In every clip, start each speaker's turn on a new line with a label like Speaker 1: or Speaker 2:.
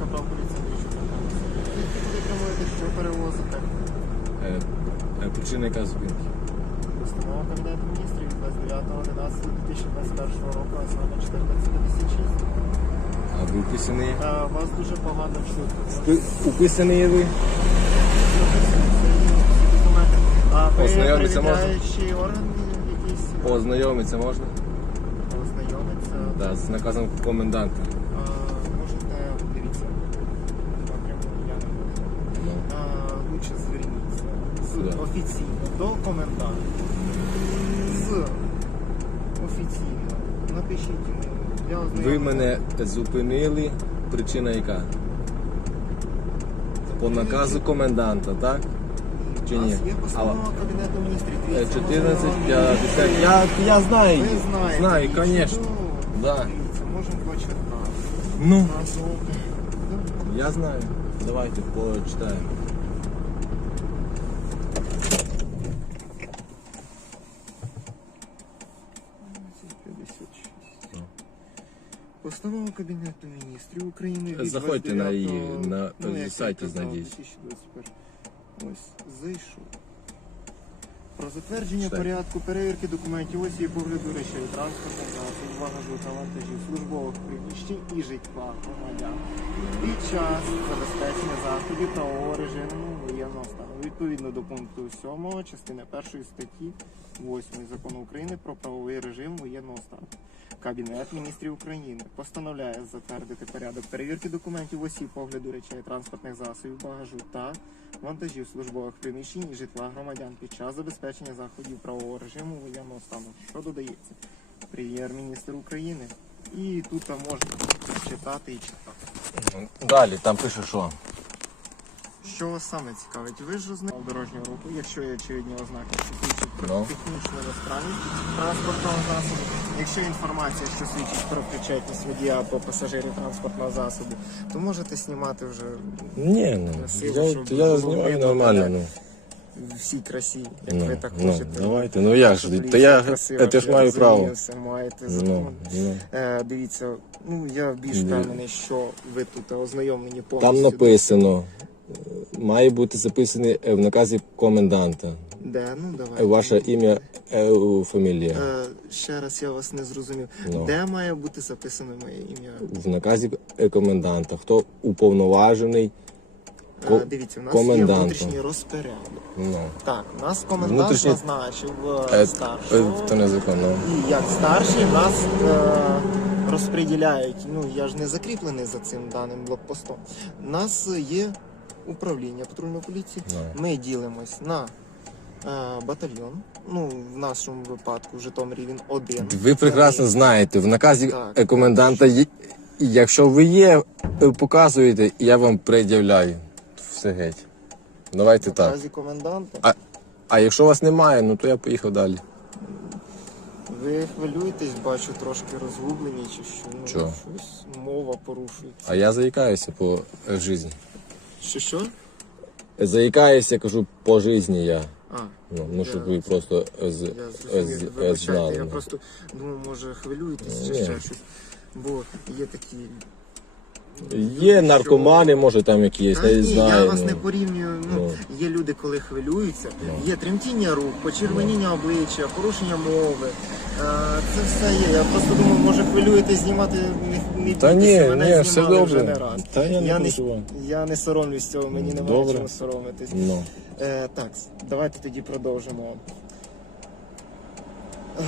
Speaker 1: Капрал поліції Андрій Чупаков. Звідки що перевозите?
Speaker 2: Е, Причина яка зупинки?
Speaker 1: Постанова Кабінету міністрів від 29.11.2021 року, а саме 1456.
Speaker 2: А ви вписаний?
Speaker 1: Е, Вас дуже погано чути.
Speaker 2: Ви- Уписаний є ви?
Speaker 1: А ви
Speaker 2: Ознайомитися можна?
Speaker 1: перевіряючий орган якийсь
Speaker 2: Ознайомитися можна?
Speaker 1: ознайомиться?
Speaker 2: Так, з наказом коменданта.
Speaker 1: А, Можете, дивіться, напряму я не можу.
Speaker 2: Ну.
Speaker 1: А, Лучше зверніться з
Speaker 2: Куди?
Speaker 1: Офіційно до коменданта. З офіційно. Напишіть йому. Я
Speaker 2: Ви мене зупинили. Причина яка? По наказу коменданта, так? Чи ні?
Speaker 1: є постанова Кабінету міністрів.
Speaker 2: Е,
Speaker 1: Дивіться,
Speaker 2: 1450.
Speaker 1: можемо-
Speaker 2: Я, я знаю
Speaker 1: Ви знаєте.
Speaker 2: Знаю,
Speaker 1: її.
Speaker 2: звісно.
Speaker 1: Ну,
Speaker 2: Да.
Speaker 1: Дивіться, можемо почитати.
Speaker 2: Ну, я знаю. Давайте почитаємо. Ну.
Speaker 1: Постанова Кабінету міністрів України від
Speaker 2: Заходьте на її,
Speaker 1: 29,
Speaker 2: на-
Speaker 1: ну,
Speaker 2: на сайті
Speaker 1: казав,
Speaker 2: знайдіть.
Speaker 1: 2021. Ось, зайшов. Про затвердження
Speaker 2: Читай.
Speaker 1: порядку перевірки документів осіб і погляду речей, транспортних засобів, багажу та вантажів, службових приміщень і житла громадян під час забезпечення заходів правового режиму воєнного стану. Відповідно до пункту 7 частини 1 статті 8 закону України про правовий режим воєнного стану. Кабінет міністрів України постановляє затвердити порядок перевірки документів осіб, погляду речей, транспортних засобів, багажу та вантажів службових приміщень і житла громадян під час забезпечення заходів правового режиму воєнного стану. Що додається? Прем'єр-міністр України. І тут там можна читати і читати.
Speaker 2: Далі, там пише що?
Speaker 1: Що вас саме цікавить? Ви ж знаєте дорожнього руху, якщо є очевидні ознаки, що свідчать про
Speaker 2: Ну.
Speaker 1: технічну несправність транспортного засобу, якщо інформація, що свідчить про причетність водія або пасажирів транспортного засобу, то можете знімати вже
Speaker 2: Ні, ну,
Speaker 1: Красиво,
Speaker 2: я,
Speaker 1: щоб
Speaker 2: я знімаю нормально.
Speaker 1: Всій красі, як
Speaker 2: ну,
Speaker 1: ви так
Speaker 2: ну,
Speaker 1: хочете.
Speaker 2: давайте, ну я ж, то я,
Speaker 1: красиво,
Speaker 2: це ж маю право.
Speaker 1: Все маєте
Speaker 2: Ну,
Speaker 1: закон.
Speaker 2: ну.
Speaker 1: Е, дивіться, ну я більш впевнений, що ви тут ознайомлені повністю.
Speaker 2: Там написано, е, має бути записаний е, в наказі коменданта.
Speaker 1: Де? Ну
Speaker 2: Е,
Speaker 1: давайте.
Speaker 2: Ваше ім'я, е, фамілія.
Speaker 1: Е, ще раз я вас не зрозумів.
Speaker 2: Ну.
Speaker 1: Де має бути записане моє ім'я?
Speaker 2: В наказі е, коменданта. Хто уповноважений? Ко-
Speaker 1: Е, дивіться, у нас є внутрішній розпорядок.
Speaker 2: Ну,
Speaker 1: Так, у нас комендант
Speaker 2: Внутрішній-
Speaker 1: назначив е,
Speaker 2: е, е,
Speaker 1: старшого.
Speaker 2: то незаконно.
Speaker 1: І як старший нас е, розподіляють. Ну я ж не закріплений за цим даним блокпостом. У нас є управління патрульної поліції.
Speaker 2: Ну.
Speaker 1: Ми ділимось на е, батальйон. Ну, в нашому випадку в Житомирі він один.
Speaker 2: Ви прекрасно знаєте, в наказі
Speaker 1: Так.
Speaker 2: е, коменданта, є- якщо ви є, е, показуєте, я вам пред'являю. Все геть. Давайте так.
Speaker 1: наказі коменданта.
Speaker 2: А, а якщо вас немає, ну то я поїхав далі.
Speaker 1: Ви хвилюєтесь, бачу, трошки розгублені чи що. Ну,
Speaker 2: Чого?
Speaker 1: щось мова порушується.
Speaker 2: А я заїкаюся по е, житті.
Speaker 1: Що що?
Speaker 2: Заїкаюся, кажу, по житті я.
Speaker 1: А,
Speaker 2: Ну, ну
Speaker 1: Я-
Speaker 2: щоб ви просто е, з,
Speaker 1: я
Speaker 2: е, з-
Speaker 1: зрозумів. Вибачайте,
Speaker 2: знали.
Speaker 1: я просто думаю, може хвилюєтесь чи
Speaker 2: Ні.
Speaker 1: ще щось. Бо є такі.
Speaker 2: Є наркомани, може там якісь,
Speaker 1: Та
Speaker 2: я не
Speaker 1: ні, я вас
Speaker 2: ну.
Speaker 1: не порівнюю. Ну, є люди, коли хвилюються, є тремтіння рук, почервоніння обличчя, порушення мови. Е, Це все є. Я просто думаю, може хвилюєтесь знімати не, не
Speaker 2: Та
Speaker 1: бійтеся,
Speaker 2: ні,
Speaker 1: мене
Speaker 2: ні, все
Speaker 1: знімали вже не раз.
Speaker 2: Та я не
Speaker 1: я, не,
Speaker 2: переживаю.
Speaker 1: я не соромлюсь цього, мені немає
Speaker 2: Добре.
Speaker 1: чого соромитись.
Speaker 2: Ну.
Speaker 1: Е, так, давайте тоді продовжимо. Е,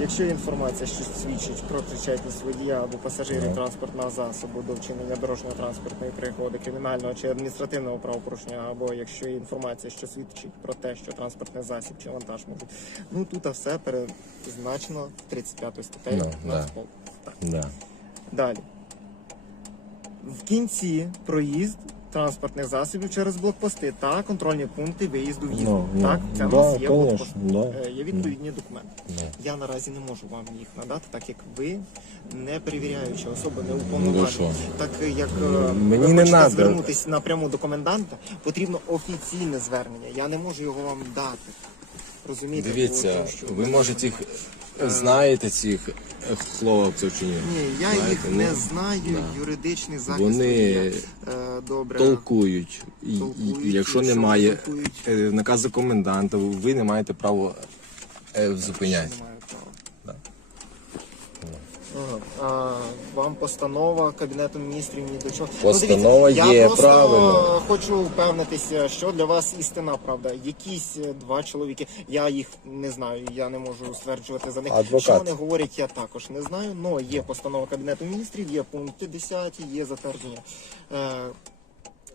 Speaker 1: якщо є інформація, що свідчить про причетність водія або пасажирів транспортного засобу до вчинення дорожньо-транспортної пригоди, кримінального чи адміністративного правопорушення, або якщо є інформація, що свідчить про те, що транспортний засіб чи вантаж можуть. Ну тут все перезначено 35 статтею
Speaker 2: Ну, да.
Speaker 1: Нацпол. Так.
Speaker 2: Да.
Speaker 1: Далі. В кінці проїзд транспортних засобів через блокпости та контрольні пункти виїзду в'їзду.
Speaker 2: Ну, ну,
Speaker 1: так, це в
Speaker 2: да,
Speaker 1: нас є
Speaker 2: конечно,
Speaker 1: блокпости.
Speaker 2: да.
Speaker 1: Е, Є відповідні документи.
Speaker 2: Да.
Speaker 1: Я наразі не можу вам їх надати, так як ви не перевіряюча особа, не
Speaker 2: Ну,
Speaker 1: уповноважена.
Speaker 2: що?
Speaker 1: Так як е,
Speaker 2: Мені
Speaker 1: ви
Speaker 2: не
Speaker 1: хочете
Speaker 2: надо.
Speaker 1: звернутися напряму до коменданта, потрібно офіційне звернення. Я не можу його вам дати. Розумієте?
Speaker 2: Дивіться,
Speaker 1: Тому що
Speaker 2: ви можете їх знаєте цих хлопців чи ні?
Speaker 1: Ні, я
Speaker 2: Знаєте,
Speaker 1: їх
Speaker 2: ну,
Speaker 1: не знаю.
Speaker 2: да.
Speaker 1: Юридичний захист
Speaker 2: Вони
Speaker 1: є. Е, добре.
Speaker 2: Толкують. І, і-
Speaker 1: Толкують,
Speaker 2: і якщо немає
Speaker 1: толкують?
Speaker 2: е, наказу коменданта, ви не маєте права е, зупиняти.
Speaker 1: Немає. А, вам постанова Кабінету міністрів ні до чого.
Speaker 2: Постанова
Speaker 1: ну, дивіться,
Speaker 2: є,
Speaker 1: я просто
Speaker 2: правильно.
Speaker 1: хочу впевнитися, що для вас істина правда. Якісь е, два чоловіки, я їх не знаю, я не можу стверджувати за них.
Speaker 2: Адвокат.
Speaker 1: Що вони говорять, я також не знаю. але є постанова Кабінету міністрів, є пункти 10, є затвердження е,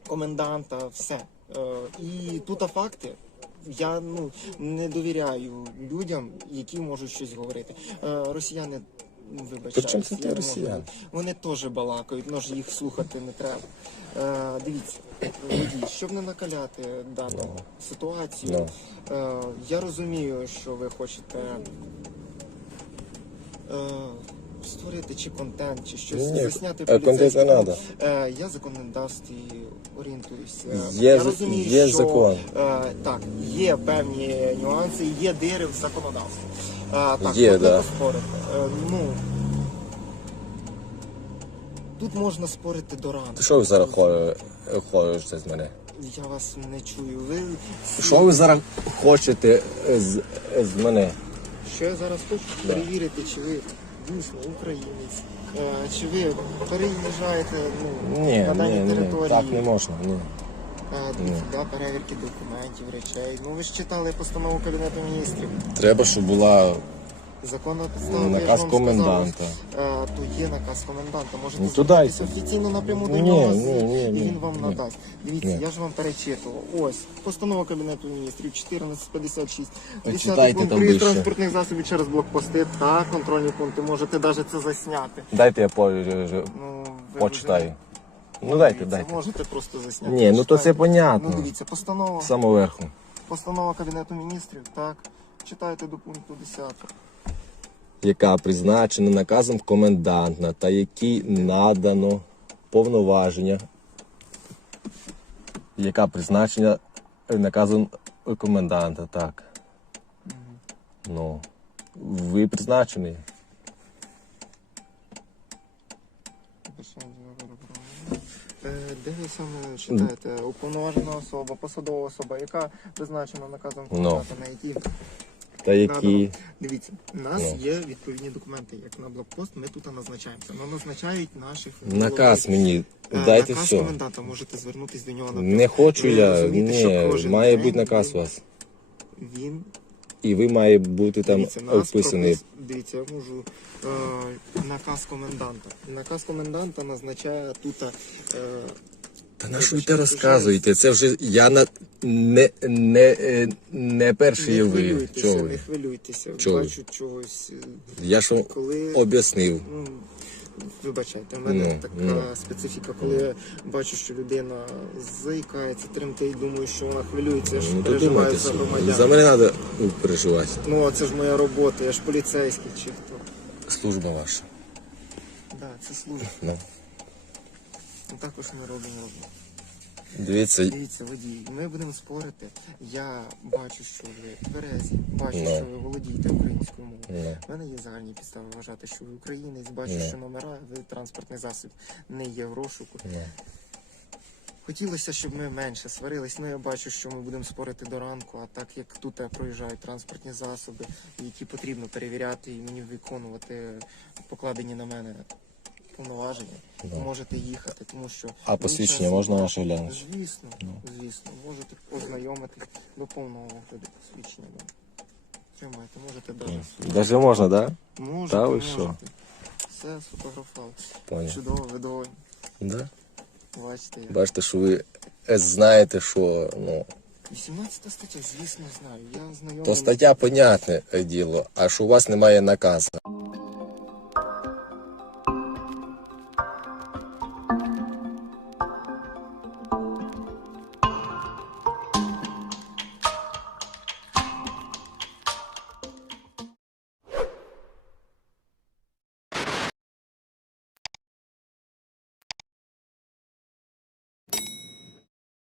Speaker 1: коменданта, все. Е, і тут факти. Я ну не довіряю людям, які можуть щось говорити. Е, росіяни, ну, вибачаюсь,
Speaker 2: При чому тут
Speaker 1: я не
Speaker 2: росіяни?
Speaker 1: Вони теж балакають, ну ж їх слухати не треба. Е, дивіться, водій, щоб не накаляти дану ситуацію, е, я розумію, що ви хочете е, створити чи контент, чи щось
Speaker 2: Ні,
Speaker 1: засняти
Speaker 2: е, контент не надо.
Speaker 1: Е, я законодавстві орієнтуюся.
Speaker 2: Є
Speaker 1: я
Speaker 2: з-
Speaker 1: розумію,
Speaker 2: є
Speaker 1: що,
Speaker 2: закон.
Speaker 1: Е, так, є певні нюанси, є дири в законодавстві. Е, так,
Speaker 2: Є,
Speaker 1: тут не
Speaker 2: да.
Speaker 1: поспорити. Е, ну, тут можна спорити до ранку.
Speaker 2: Що ви зараз хо- хочете з мене?
Speaker 1: Я вас не чую. Ви
Speaker 2: Що ви зараз хочете з, з мене?
Speaker 1: Що я зараз хочу перевірити, чи ви дійсно українець, е, чи ви переїжджаєте ну,
Speaker 2: Ні,
Speaker 1: на
Speaker 2: ні,
Speaker 1: даній
Speaker 2: ні,
Speaker 1: території.
Speaker 2: так не можна. Ні.
Speaker 1: Е, дивіться, да, перевірки документів, речей. Ну ви ж читали постанову Кабінету міністрів.
Speaker 2: Треба, щоб була
Speaker 1: Законна підстава.
Speaker 2: наказ
Speaker 1: я ж вам
Speaker 2: коменданта.
Speaker 1: сказав. Е, то є наказ коменданта. Можете
Speaker 2: Ну, дайте.
Speaker 1: офіційно напряму до
Speaker 2: Ні,
Speaker 1: нього
Speaker 2: ні, ні,
Speaker 1: і
Speaker 2: ні,
Speaker 1: він вам
Speaker 2: ні.
Speaker 1: надасть. Дивіться,
Speaker 2: Ні.
Speaker 1: я ж вам перечитував. Ось постанова Кабінету міністрів 1456.
Speaker 2: Почитайте
Speaker 1: пункт
Speaker 2: там вище.
Speaker 1: транспортних засобів через блокпости та контрольні пункти. Можете навіть це засняти.
Speaker 2: Дайте я по,
Speaker 1: Ну, ви
Speaker 2: почитаю.
Speaker 1: вже-
Speaker 2: Ну дайте,
Speaker 1: Дивіться,
Speaker 2: дайте.
Speaker 1: Можете просто засняти.
Speaker 2: Ні, ну то це
Speaker 1: Читайте.
Speaker 2: понятно.
Speaker 1: Ну дивіться, постанова,
Speaker 2: З самого верху.
Speaker 1: постанова Кабінету міністрів, так. Читайте до пункту 10.
Speaker 2: Яка призначена наказом коменданта та якій надано повноваження, яка призначена наказом коменданта, так. Ну, ви призначений.
Speaker 1: Е, Де ви саме читаєте? Уповноважена особа, посадова особа, яка призначена наказом
Speaker 2: Ну.
Speaker 1: коменданта, на якій
Speaker 2: Та які.
Speaker 1: Дивіться, у нас є відповідні документи, як на блокпост, ми тут назначаємося. Ну, назначають наших
Speaker 2: Наказ мені.
Speaker 1: Е,
Speaker 2: Дайте
Speaker 1: наказ
Speaker 2: все.
Speaker 1: коменданта, можете звернутися до нього на
Speaker 2: Не хочу
Speaker 1: Ви
Speaker 2: я. Ні, має бути наказ у вас.
Speaker 1: Він
Speaker 2: І ви має бути там
Speaker 1: Дивіться, пропис- Дивіться, я можу е, наказ коменданта. Наказ коменданта назначає тут. Е,
Speaker 2: Та на що ви те розказуєте? Це вже я на не, не, е, не перший
Speaker 1: не
Speaker 2: ви. Чого
Speaker 1: не хвилюйтеся.
Speaker 2: Чого?
Speaker 1: Бачу чогось. е,
Speaker 2: Я що
Speaker 1: Коли
Speaker 2: об'яснив.
Speaker 1: ну, вибачайте, в мене
Speaker 2: Ну,
Speaker 1: така
Speaker 2: ну.
Speaker 1: специфіка, коли я бачу, що людина заїкається, тремтить, думаю, що вона хвилюється, я ж
Speaker 2: Ну, то
Speaker 1: переживаю за громадян.
Speaker 2: За мене треба переживати.
Speaker 1: Ну, а це ж моя робота, я ж поліцейський чи хто.
Speaker 2: Служба ваша.
Speaker 1: Да, це служба.
Speaker 2: Ну.
Speaker 1: Ну, також ми робимо.
Speaker 2: Дивіться,
Speaker 1: Дивіться, водій, ми будемо спорити. Я бачу, що ви тверезі, бачу,
Speaker 2: Ну.
Speaker 1: що ви володієте українською мовою.
Speaker 2: ну,
Speaker 1: У мене є загальні підстави вважати, що ви українець, бачу,
Speaker 2: Ну.
Speaker 1: що номера, ви транспортний засіб не є в розшуку.
Speaker 2: ну.
Speaker 1: Хотілося, щоб ми менше сварились, але я бачу, що ми будемо спорити до ранку, а так як тут е, проїжджають транспортні засоби, які потрібно перевіряти і мені виконувати покладені на мене повноваження,
Speaker 2: Да.
Speaker 1: можете їхати, тому що
Speaker 2: А посвідчення можна ваше глянути?
Speaker 1: Звісно,
Speaker 2: Ну.
Speaker 1: звісно, можете ознайомитись до повного огляду посвідчення. Тримайте, можете навіть.
Speaker 2: Даже можна, так? Да?
Speaker 1: Можете,
Speaker 2: Та ви
Speaker 1: можете.
Speaker 2: що?
Speaker 1: Все сфотографував.
Speaker 2: Поняв.
Speaker 1: Чудово, ви.
Speaker 2: Да?
Speaker 1: Бачите, я.
Speaker 2: Бачите, що ви знаєте, що ну,
Speaker 1: 18 стаття, звісно, знаю. Я знайомий.
Speaker 2: то стаття понятне діло, а що у вас немає наказу.